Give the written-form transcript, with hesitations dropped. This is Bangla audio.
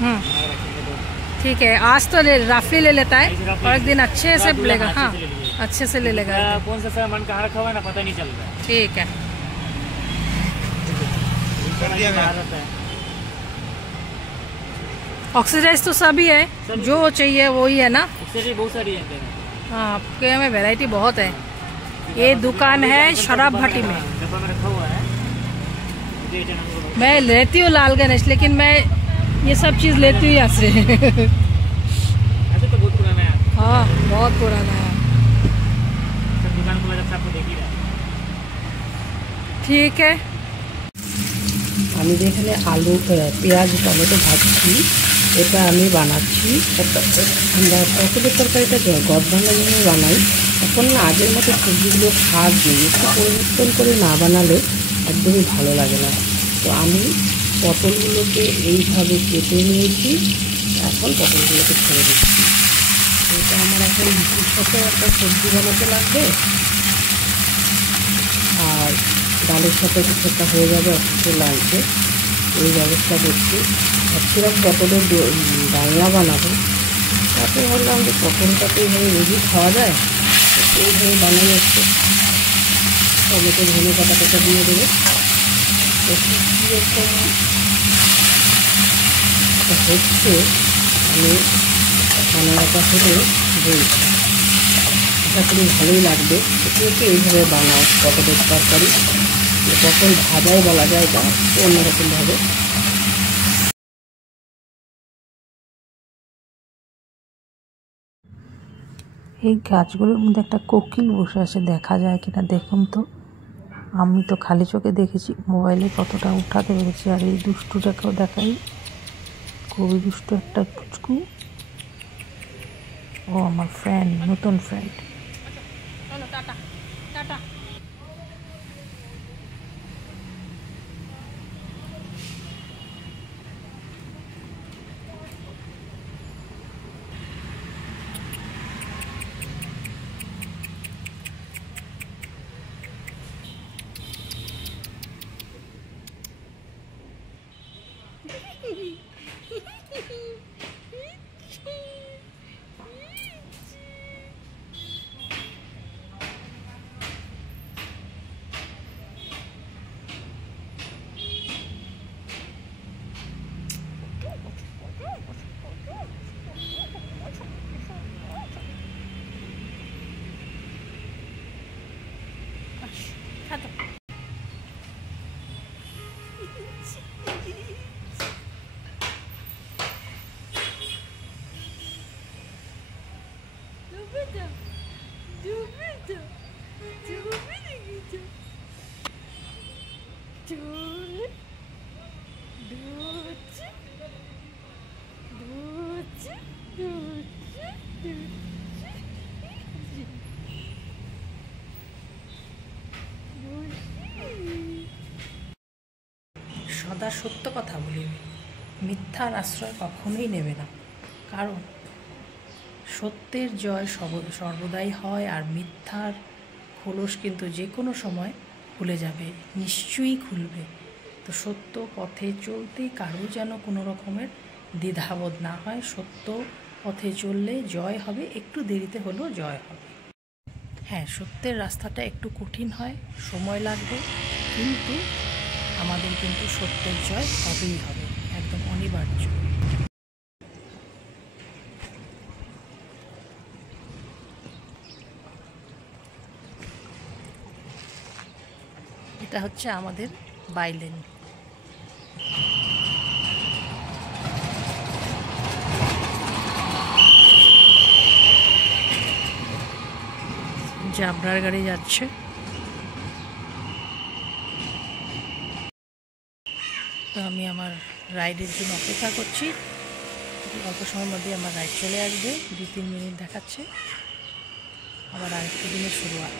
ठीक है, आज तो रफली ले लेता है और एक दिन अच्छे से लेगा। हाँ, अच्छे से ले लेगा। कौन सा सामान कहाँ रखा हुआ है ना पता नहीं चल रहा है। ठीक है, ऑक्सीडाइज तो सभी है, जो चाहिए वही है ना। बहुत सारी है। हाँ, आपके में वैरायटी बहुत है। ये दुकान है शराब भट्टी में। मैं लेती हूँ लाल गणेश, लेकिन मैं ये सब चीज लेती हूँ यहाँ से। ऐसे तो बहुत पुराना है। हाँ, बहुत पुराना है। दुकान खुला जब से आपको देख ही रहा है। ठीक है, আমি যেখানে আলু পেঁয়াজ টমেটো ভাজছি, এটা আমি বানাচ্ছি। আমরা পটলের তরকারিটা গদ ভাঙা জন্য বানাই। এখন না আগের মতো সবজিগুলো স্বাদ নেই, একটু পরিবর্তন করে না বানালে একদমই ভালো লাগে না। তো আমি পটলগুলোকে এইভাবে কেটে নিয়েছি, এখন পটলগুলোকে ছেড়ে দিচ্ছি। এটা আমার এখন রুটির সাথে একটা সবজি বানাতে লাগবে, আর ডালের সাথে কিছু একটা হয়ে যাবে অফিসে লাঞ্চে, এই ব্যবস্থা করছি। ভাবছিলাম পটলের ডালনা বানাবো, তারপরে ভাবলাম যে পটলটা তো এইভাবে রোজই খাওয়া যায়, এইভাবে বানাই যাচ্ছে। টমেটো ধনে পাতা দিয়ে দেবো। একটু কীরকম হচ্ছে আমি বানানোটা হলে বলছি, আশা করি ভালোই লাগবে। একে এইভাবে বানাও পটলের তরকারি। পটল ভাজাই বলা যায়, এটা অন্যরকমভাবে। এই গাছগুলোর মধ্যে একটা কোকিল বসে আছে, দেখা যায় কিনা দেখুন তো। আমি তো খালি চোখে দেখেছি, মোবাইলে কতটা উঠাতে পেরেছি। আর এই দুষ্টুটাকেও দেখাই, খুবই দুষ্টু একটা পুচকু। ও আমার ফ্রেন্ড, নতুন ফ্রেন্ড। Tata tata. সদা সত্য কথা বলিবে, মিথ্যার আশ্রয় কখনোই নেবে না। কারণ সত্যের জয় সর্বদাই হয়, আর মিথ্যার খোলস কিন্তু যে কোনো সময় খুলে যাবে, নিশ্চয়ই খুলবে। তো সত্য পথে চলতে কারো যেন কোনো রকমের দ্বিধাবোধ না হয়। সত্য পথে চললে জয় হবে, একটু দেরিতে হলেও জয় হবে। হ্যাঁ, সত্যের রাস্তাটা একটু কঠিন হয়, সময় লাগবে, কিন্তু আমাদের কিন্তু সত্যের জয় হবেই হবে, একদম অনিবার্য। এটা হচ্ছে আমাদের বাইলেন। জাবরার গাড়ি যাচ্ছে। তো আমি আমার রাইডের জন্য অপেক্ষা করছি। অল্প সময়ের মধ্যে আমার রাইড চলে আসবে, 2-3 মিনিট দেখাচ্ছে, আবার আরেকটা দিনের শুরুয়াত।